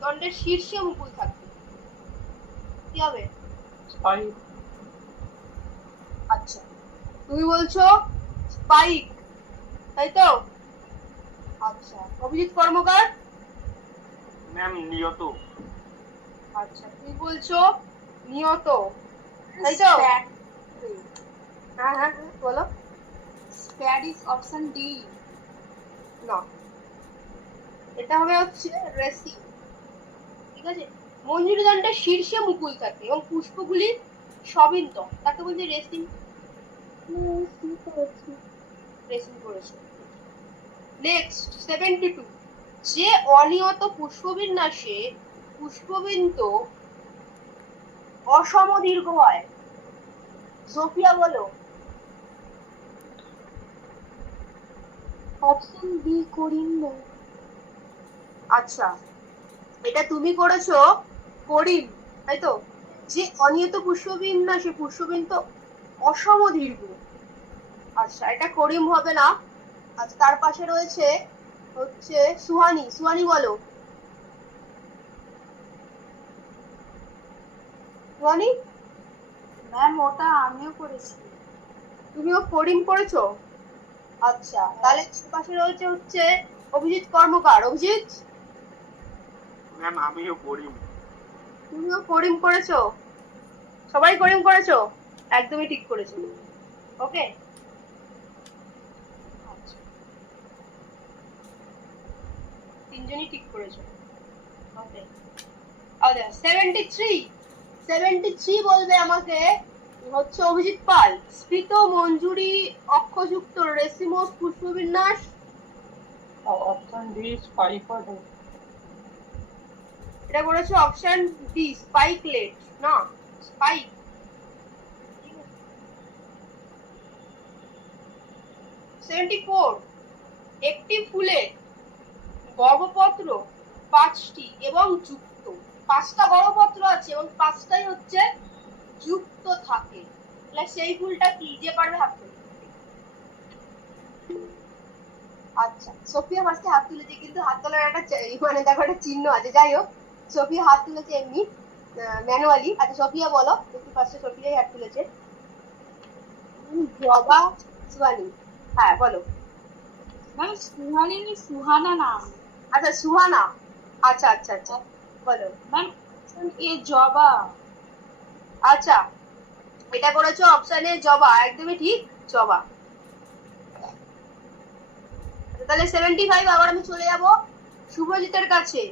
দণ্ডের শীর্ষে মুকুল থাকবে কি হবে? স্পাইক। আচ্ছা, তুমি বলছো স্পাইক, তাই তো? আচ্ছা, অভিজিৎ কর্মকার? ম্যাম নিয়ত। আচ্ছা, তুমি বলছো নিয়ত, তাই তো? হ্যাঁ হ্যাঁ বলো। স্প্যাড ইজ অপশন ডি। না, এটা হবে হচ্ছে রেসিং। ঠিক আছে, মঞ্জুরি দণ্ডের শীর্ষে মুকুল থাকে এবং পুষ্পগুলি সবিন্ত, তাকে বলছে রেসিং। রেসিং করেছে। নেক্সট 72, যে অনিয়ত পুষ্পবিন্যাসে পুষ্পবিন্ত অসমদীর্ঘ হয়। সোফিয়া বলো। অপশন বি করিম। আচ্ছা, এটা তুমি করেছো করিম, তাই তো? যে অনিয়ত পুষ্পবিন্যাসে পুষ্পবিন্ত অসমদীর্ঘ, আচ্ছা এটা করিম হবে না। আচ্ছা, তার পাশে রয়েছে হচ্ছে সুহানি। সুহানি বলো। সুহানি? ম্যাম ওটা আমিও করেছি। তুমিও করিম করেছো? আচ্ছা, তাহলে তার পাশে রয়েছে হচ্ছে অভিজিৎ কর্মকার। অভিজিৎ? ম্যাম আমিও করিম। তুমিও করিম করেছো? সবাই করিম করেছো? একদমই ঠিক করেছো। ওকে, তিনজনই ঠিক করেছো। ওকে, আচ্ছা 73 বলবে আমাকে হচ্ছে অভিজিৎ পাল। স্ফীত মঞ্জুরি অক্ষযুক্ত রেসিমোস পুষ্পবিন্যাস। অপশন ডি স্পাইক হবে। এটা করেছে অপশন ডি স্পাইকলেট, না স্পাইক। 74, একটি ফুলে গর্ভপত্র 5টি এবং যুক্ত, 5টা গর্ভপত্র আছে এবং 5টাই হচ্ছে যুক্ত থাকে, তাহলে সেই ফুলটা কি? যে পারবে হাত তুলতে। আচ্ছা, সোফিয়া ফার্স্টে হাত তুলেছে, কিন্তু হাত তোলার একটা মানে দেখো একটা চিহ্ন আছে। যাই হোক, সোফিয়া হাত তুলেছে এমনি ম্যানুয়ালি। আচ্ছা সোফিয়া বলো, একটু ফার্স্টে সোফিয়াই হাত তুলেছে। জবা সুহানি, হ্যাঁ বলো। ম্যাম সুহানি সুহানা নাম। আচ্ছা সুহানা, আচ্ছা আচ্ছা আচ্ছা বলো। ম্যাম অপশন এ জবা। আচ্ছা, এটা করেছো অপশনে জবা, একদমই ঠিক, জবা। তাহলে 75। আবার আমি চলে যাব শুভজিতের কাছে।